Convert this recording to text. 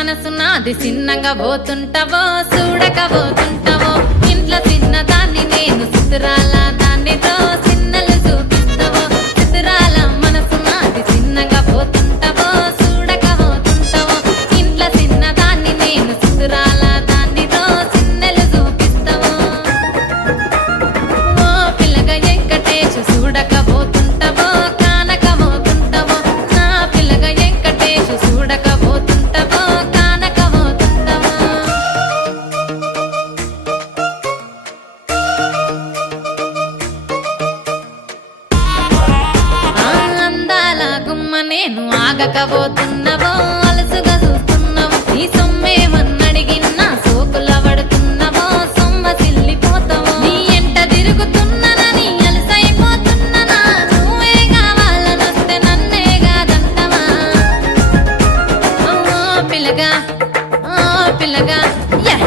మనసు నాది చిన్నగా పోతుంటావో చూడక పోతుంటావో ఇంట్లో చిన్నదాన్ని నేను చిత్రాల దానితో చిన్నలు చూపిస్తావో చిత్రాల మనసు నాది చిన్నగా పోతుంటావో చూడక పోతుంటావో ఇంట్లో చిన్నదాన్ని నేను చిత్రాల దానితో చిన్నలు చూపిస్తావో ఓ పిల్లగా వెంకటేశు చూడక పోతుంటావో కానక పోతుంటావో నా పిల్లగా వెంకటేశు చూడక పోతుంటావో కానక పోతుంటావో అందాల గుమ్మ నేను ఆగకపోతున్నావో అలసుగా చూస్తున్నావో నీ సొమ్మేమన్నడిగిన్నా సోకుల పడుతున్నావో సొమ్మ సిల్లిపోతావో నీ ఎంట తిరుగుతున్నానని అలసైపోతున్నానా నువ్వే కావాలనొస్తే నన్నే కాదంటవా ఓ పిల్లగా యహ